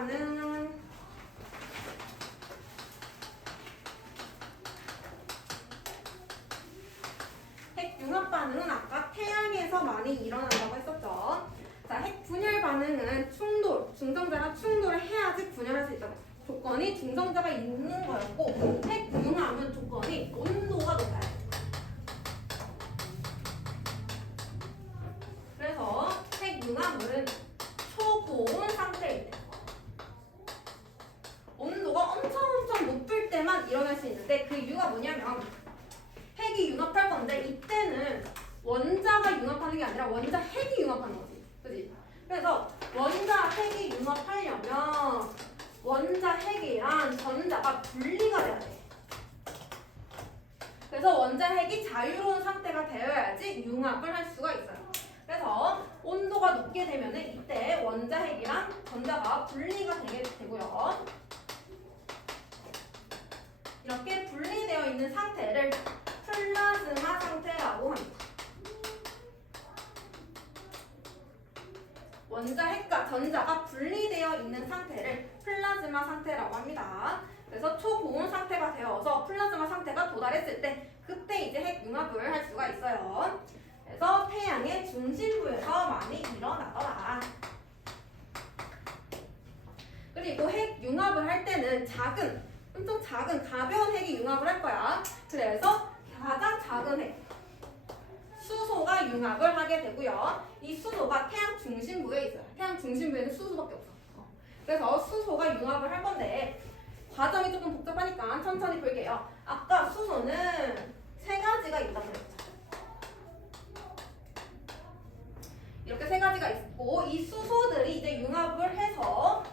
반응. 핵융합 반응은 아까 태양에서 많이 일어난다고 했었죠. 자, 핵분열 반응은 충돌, 중성자랑 충돌을 해야지 분열할 수 있다고. 조건이 중성자가 있는 거였고, 핵융합은 조건이 온도가 높아야 돼. 그래서 핵융합은 초고온 상태일 때, 온도가 엄청 높을 때만 일어날 수 있는데, 그 이유가 뭐냐면 핵이 융합할 건데 이때는 원자가 융합하는 게 아니라 원자 핵이 융합하는 거지. 그지? 그래서 원자 핵이 융합하려면 원자 핵이랑 전자가 분리가 돼야 돼. 그래서 원자 핵이 자유로운 상태가 되어야지 융합을 할 수가 있어요. 그래서 온도가 높게 되면은 이때 원자 핵이랑 전자가 분리가 되고요. 이렇게 분리되어 있는 상태를 플라즈마 상태라고 합니다. 원자 핵과 전자가 분리되어 있는 상태를 플라즈마 상태라고 합니다. 그래서 초고온 상태가 되어서 플라즈마 상태가 도달했을 때 그때 이제 핵융합을 할 수가 있어요. 그래서 태양의 중심부에서 많이 일어나더라. 그리고 핵융합을 할 때는 엄청 작은 가벼운 핵이 융합을 할 거야. 그래서 가장 작은 핵 수소가 융합을 하게 되고요. 이 수소가 태양 중심부에 있어요. 태양 중심부에는 수소밖에 없어. 그래서 수소가 융합을 할 건데 과정이 조금 복잡하니까 천천히 볼게요. 아까 수소는 세 가지가 있다고 그랬죠. 이렇게 세 가지가 있고 이 수소들이 이제 융합을 해서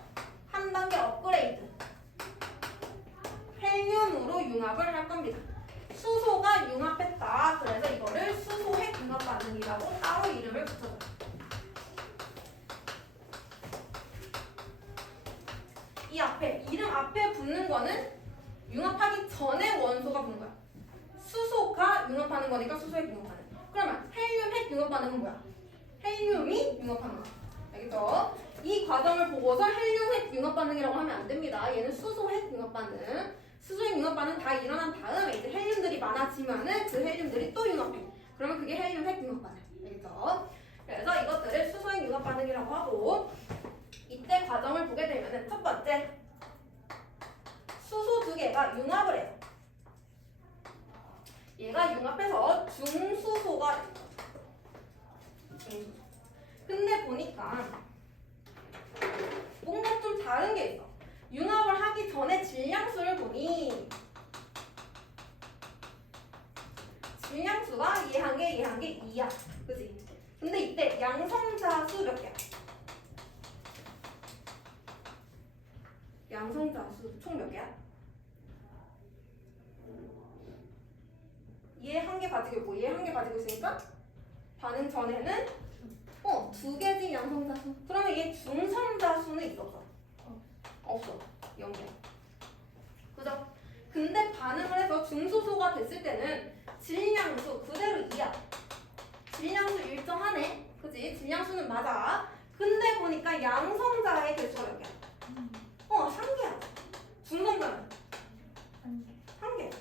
한 단계 업그레이드 헬륨으로 융합을 할 겁니다. 수소가 융합했다. 그래서 이거를 수소핵 융합 반응이라고 따로 이름을 붙여줘요. 이 이름 앞에 붙는 거는 융합하기 전에 원소가 붙는 거야. 수소가 융합하는 거니까 수소핵 융합 반응. 그러면 헬륨 핵 융합 반응은 뭐야? 헬륨이 융합하는 거야. 알겠죠? 이 과정을 보고서 헬륨 핵 융합 반응이라고 하면 안 됩니다. 얘는 수소핵 융합 반응. 수소핵 융합 반응 다 일어난 다음에 이제 헬륨들이 많아지면은 그 헬륨들이 또 융합해. 그러면 그게 헬륨 핵 융합 반응. 알겠죠? 그래서 이것들을 수소핵 융합 반응이라고 하고 이때 과정을 보게 되면은 첫 번째 수소 두 개가 융합을 해요. 얘가 융합해서 중수소가 중수소. 근데 보니까 뭔가 좀 다른 게 있어. 융합을 하기 전에 질량수를 보니 질량수가 얘 한 개, 얘 한 개 2야. 그치? 근데 이때 양성자수 몇 개야? 양성자수 총 몇 개야? 얘 한 개 가지고 있고 얘 한 개 가지고 있으니까 반응 전에는 두 개지 양성자수. 그러면 얘 중성자수는 있어 없어? 없어. 0개. 그죠? 근데 반응을 해서 중수소가 됐을 때는 질량수 그대로 2야. 질량수 일정하네. 그지? 질량수는 맞아. 근데 보니까 양성자의 개수가 몇 개야? 3개야. 중성자는? 1개.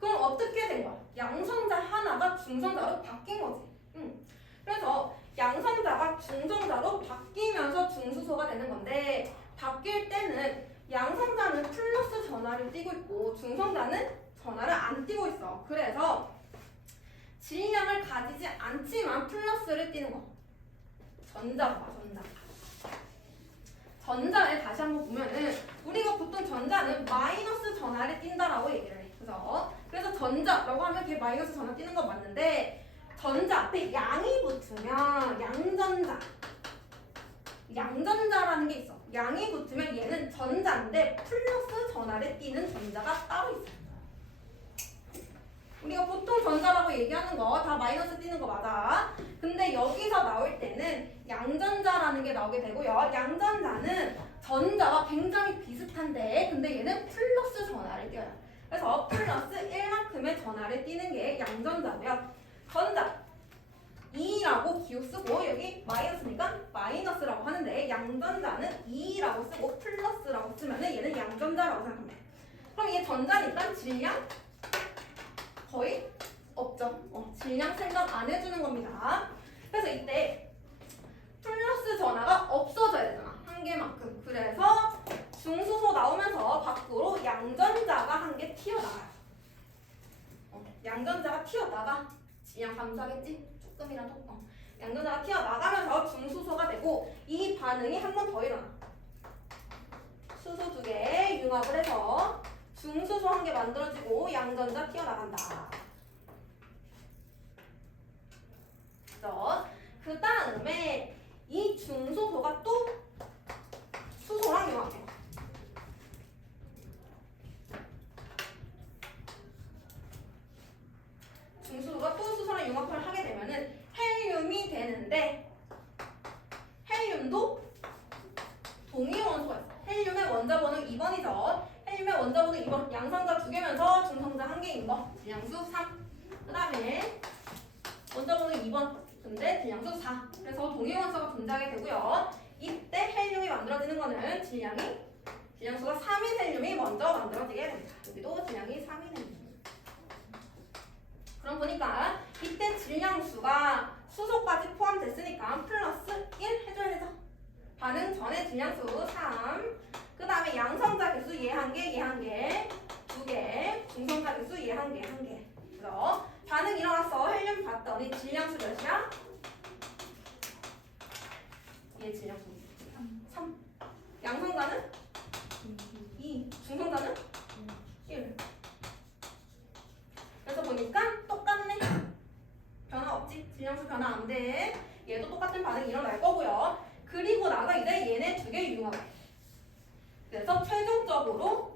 그럼 어떻게 된 거야? 양성자 하나가 중성자로 바뀐 거지. 그래서 양성자가 중성자로 바뀌면서 중수소가 되는 건데 바뀔 때는 양성자는 플러스 전하를 띠고 있고 중성자는 전하를 안 띠고 있어. 그래서 질량을 가지지 않지만 플러스를 띠는 거. 전자봐, 전자. 전자를 다시 한번 보면은 우리가 보통 전자는 마이너스 전하를 띈다라고 얘기를 해. 그죠? 그래서 전자라고 하면 걔 마이너스 전하 띄는 건 맞는데 전자 앞에 양이 붙으면 양전자라는 게 있어. 양이 붙으면 얘는 전자인데 플러스 전하를 띠는 전자가 따로 있어. 우리가 보통 전자라고 얘기하는 거 다 마이너스 띄는 거 맞아. 근데 여기서 나올 때는 양전자라는 게 나오게 되고요. 양전자는 전자와 굉장히 비슷한데 근데 얘는 플러스 전하를 띄어요. 그래서 플러스 1만큼의 전하를 띄는 게 양전자고요. 전자 2라고 기호 쓰고 여기 마이너스니까 마이너스라고 하는데 양전자는 2라고 쓰고 플러스라고 쓰면은 얘는 양전자라고 생각하면 돼. 그럼 이게 전자니까 질량 거의 없죠. 질량 생각 안 해주는 겁니다. 그래서 이때 플러스 전하가 없어져야 되잖아. 한 개만큼. 그래서 중수소 나오면서 밖으로 양전자가 한 개 튀어나가요. 양전자가 튀어나가 질량 감소하겠지? 조금이라도. 양전자가 튀어나가면서 중수소가 되고 이 반응이 한 번 더 일어나. 수소 두 개 융합을 해서 중수소 한 개 만들어지고 양전자 튀어나간다. 그 다음에 이 중수소가 또 수소랑 융합해요. 중수소가 또 수소랑 융합을 하게 되면은 헬륨이 되는데 헬륨도 동위 원소가 있어. 헬륨의 원자번호 2번이죠. 헬륨의 원자번호 2번 양성자 2개면서 중성자 1개인 거 질량수 3. 그 다음에 원자번호 2번 근데 질량수 4. 그래서 동위 원소가 존재하게 되고요. 이때 헬륨이 만들어지는 거는 질량수가 3인 헬륨이 먼저 만들어지게 됩니다. 여기도 질량이 3인 헬륨. 그럼 보니까 이때 질량수가 수소까지 포함됐으니까 플러스 1 해줘야 되죠. 반응 전에 질량수 3. 그 다음에 양성자 개수 얘 1개, 얘 1개, 2개. 중성자 개수 얘 1개, 1개. 그래서 반응 일어났어. 헬륨 봤더니 질량수 몇이야? 얘 질량수 3. 양성자는 2. 중성자는 1. 그래서 보니까 똑같네. 변화 없지? 질량수 변화 안 돼. 얘도 똑같은 반응이 일어날 거고요. 그리고 나서 이제 얘네 두 개 융합해. 그래서 최종적으로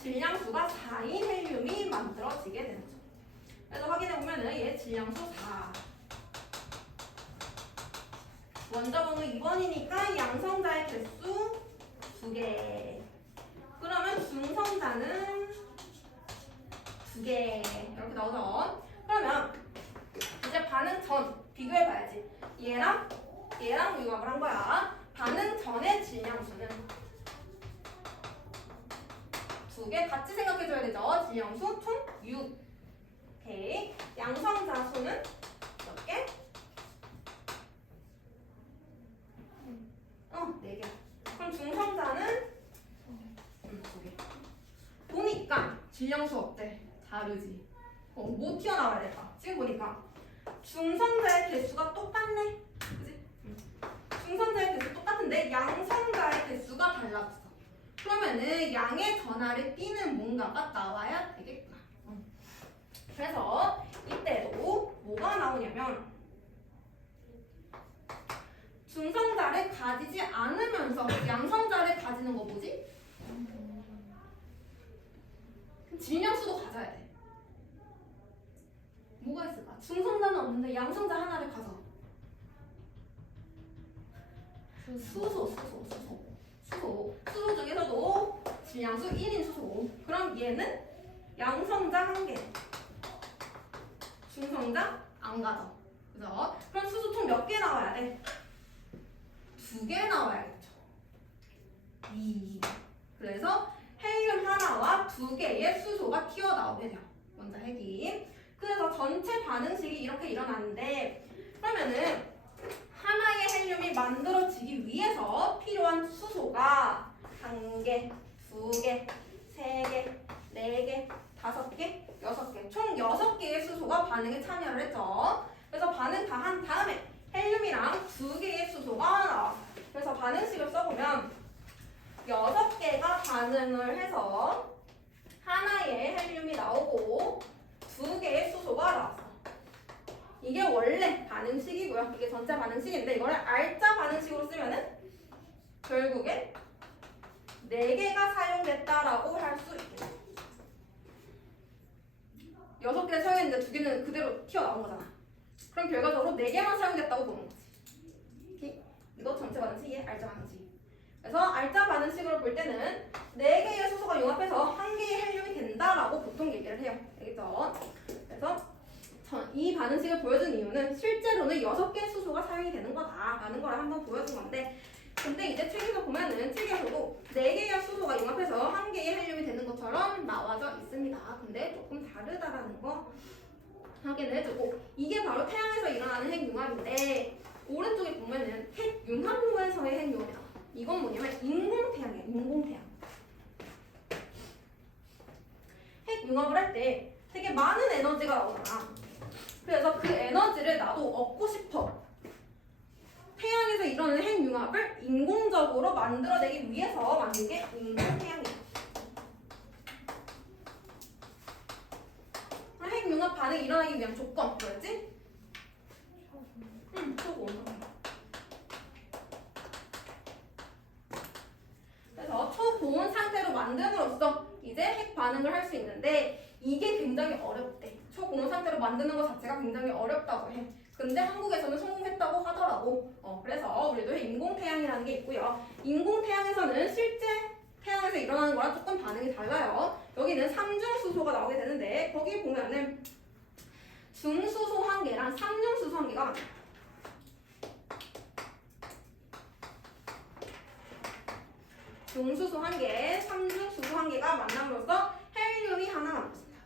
질량수가 4인 헬륨이 만들어지게 되는 거죠. 그래서 확인해 보면은 얘 질량수 4. 원자번호 2번이니까 양성자의 개수 2개. 그러면 중성자는 2개. 이렇게 나오죠. 그러면 이제 반응 전 비교해 봐야지. 얘랑 융합을 한 거야. 반응 전의 질량수는 2개 같이 생각해줘야 되죠. 질량수 총 6. 오케이. 양성자 수는 몇 개? 4개. 그럼 중성자는 2개. 보니까 질량수 어때? 다르지. 못 튀어나와야 될까? 지금 보니까 중성자의 개수가 똑같네. 그지? 중성자의 개수 똑같은데 양성자의 개수가 달라졌어. 그러면은 양의 전하를 띠는 뭔가가 나와야 되겠구나. 그래서 이때도 뭐가 나오냐면 중성자를 가지지 않으면서 양성자를 가지는 거 뭐지? 질량수도 가져야 돼. 뭐가 있을까? 중성자는 없는데 양성자 하나를 가져. 수소 중에서도 질량수 1인 수소. 그럼 얘는 양성자 1개, 중성자 안 가져. 그죠? 그럼 수소 총 몇 개 나와야 돼? 2개 나와야겠죠. 2. 그래서 헬륨 하나와 2개의 수소가 튀어나오게 돼요. 원자 핵이. 그래서 전체 반응식이 이렇게 일어나는데 그러면은 하나의 헬륨이 만들어지기 위해서 필요한 수소가 1개, 2개, 3개, 4개, 5개, 6개 총 6개의 수소가 반응에 참여를 했죠. 그래서 반응 다 한 다음에 헬륨이랑 2개의 수소가 나왔어요. 그래서 반응식을 써보면 6개가 반응을 해서 하나의 헬륨이 나오고 2개의 수소가 나왔어. 이게 원래 반응식이고요. 이게 전체 반응식인데 이거를 알짜 반응식으로 쓰면은 결국에 4개가 사용됐다라고 할 수 있겠죠. 6개 사용했는데 2개는 그대로 튀어나온 거잖아. 그럼 결과적으로 4개만 사용됐다고 보는 거지. 이거 전체 반응식이 알짜 반응식. 그래서 알짜 반응식으로 볼 때는 4개의 수소가 융합해서 1개의 헬륨이 된다라고 보통 얘기를 해요. 알겠죠? 그래서 이 반응식을 보여준 이유는 실제로는 6개의 수소가 사용이 되는 거다라는 걸 한번 보여준 건데, 근데 이제 책에서 보면은 책에서도 4개의 수소가 융합해서 1개의 헬륨이 되는 것처럼 나와져 있습니다. 근데 조금 다르다라는 거 확인을 해주고, 이게 바로 태양에서 일어나는 핵융합인데 오른쪽에 보면은 핵융합로에서의 핵융합이 나와. 이건 뭐냐면 인공태양이야. 인공태양. 핵융합을 할 때 되게 많은 에너지가 나오잖아. 그래서 그 에너지를 나도 얻고 싶어. 태양에서 일어나는 핵융합을 인공적으로 만들어내기 위해서 만든 게 인공태양이야. 핵융합 반응이 일어나기 위한 조건 뭐였지? 초고온. 그래서 초고온 상태로 만듦으로써 이제 핵 반응을 할 수 있는데 이게 굉장히 어렵대. 초고온 상태로 만드는 것 자체가 굉장히 어렵다고 해. 근데 한국에서는 성공했다고 하더라고. 그래서 우리도 인공태양이라는 게 있고요. 인공태양에서는 실제 태양에서 일어나는 거랑 조금 반응이 달라요. 여기는 삼중수소가 나오게 되는데 거기 보면은 중수소 1개랑 삼중수소 1개가 많아요. 중수소 1개, 삼중수소 1개가 만남으로써 헬륨이 하나 남았습니다.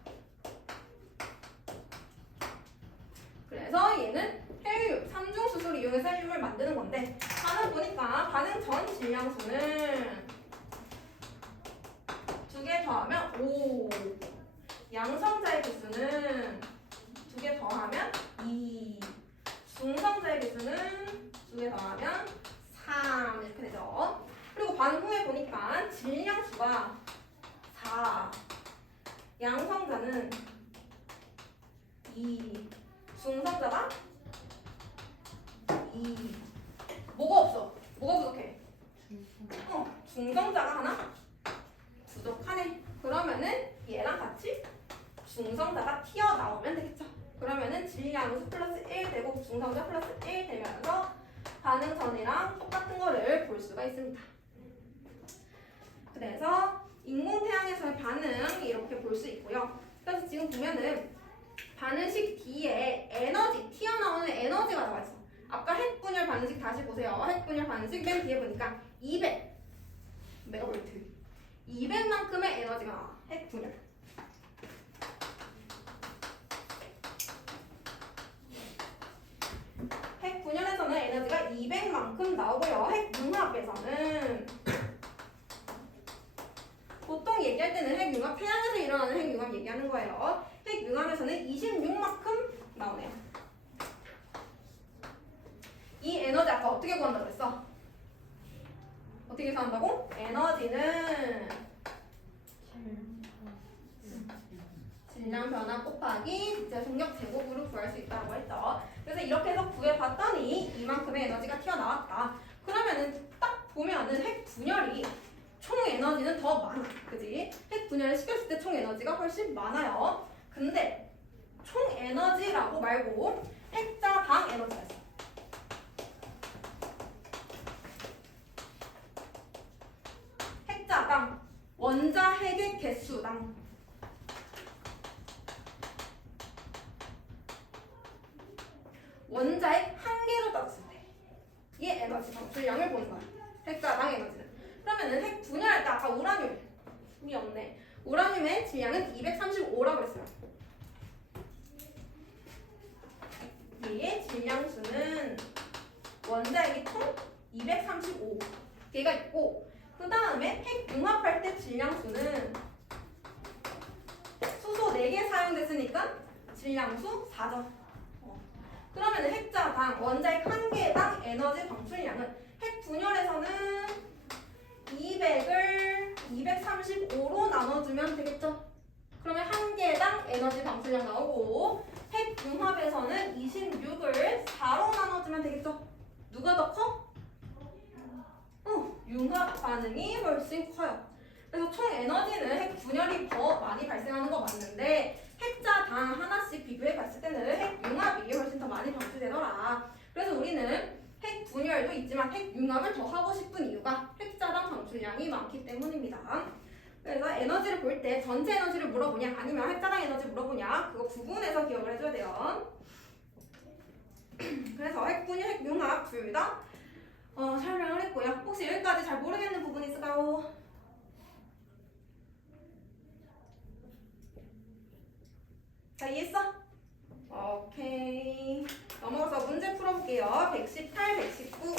그래서 얘는 헬륨, 삼중수소를 이용해서 헬륨을 만드는 건데, 반응 보니까 반응 전 질량수는 2개 더하면 5, 양성자의 개수는 2개 더하면 2, 중성자의 개수는 2개 더하면 3 이렇게 되죠. 그리고 반응 후에 보니까 질량수가 4, 양성자는 2, 중성자가 2. 뭐가 없어? 뭐가 부족해? 중성자가 하나 부족하네. 그러면은 얘랑 같이 중성자가 튀어나오면 되겠죠. 그러면은 질량수 플러스 1 되고 중성자 플러스 1 되면서 반응 전이랑 똑같은 거를 볼 수가 있습니다. 그래서 인공태양에서의 반응 이렇게 볼 수 있고요. 그래서 지금 보면은 반응식 뒤에 에너지, 튀어나오는 에너지가 나와 있어. 아까 핵분열 반응식 다시 보세요. 핵분열 반응식 맨 뒤에 보니까 200 메가볼트, 200만큼의 에너지가 나와. 핵분열. 핵분열에서는 에너지가 200만큼 나오고요. 핵융합에서는 보통 얘기할 때는 핵융합, 태양에서 일어나는 핵융합 얘기하는 거예요. 핵융합에서는 26만큼 나오네요. 이 에너지 아까 어떻게 구한다고 했어? 어떻게 구한다고? 에너지는 질량 변화 곱하기 빛의 속력 제곱으로 구할 수 있다고 했죠. 그래서 이렇게 해서 구해봤더니 이만큼의 에너지가 튀어나왔다. 그러면은 딱 보면은 핵 분열이 총 에너지는 더 많아. 그지? 핵 분열을 시켰을 때 총 에너지가 훨씬 많아요. 근데 총 에너지라고 말고 핵자당 에너지가 있어. 핵자당, 원자 핵의 개수당. 원자핵 1개로 따졌을 때 이 에너지 방출량을 보는 거야. 핵자당 에너지는. 그러면은 핵 분열할 때 아까 우라늄이 없네. 우라늄의 질량은 235라고 했어요. 얘의 질량수는 원자핵이 총 235개가 있고, 그 다음에 핵 융합할 때 질량수는 수소 4개 사용됐으니까 질량수 4죠. 그러면 핵자당, 원자핵 1개당 에너지 방출량은 핵 분열에서는 200을 235로 나눠주면 되겠죠. 그러면 1개당 에너지 방출량 나오고, 핵 융합에서는 26을 4로 나눠주면 되겠죠. 누가 더 커? 융합 반응이 훨씬 커요. 그래서 총 에너지는 핵 분열이 더 많이 발생하는 거 맞는데, 핵자당 하나씩 비교해 봤을 때는 핵 융합이 훨씬 더 많이 방출되더라. 그래서 우리는 핵 분열도 있지만 핵 융합을 더 하고 싶은 이유가 핵자당 방출량이 많기 때문입니다. 그래서 에너지를 볼 때 전체 에너지를 물어보냐 아니면 핵자당 에너지 물어보냐, 그거 구분해서 기억을 해줘야 돼요. 딱 둘 다 설명을 했고요. 혹시 여기까지 잘 모르겠는 부분 있을까요? 자, 이해했어? 오케이. 넘어가서 문제 풀어볼게요. 118, 119.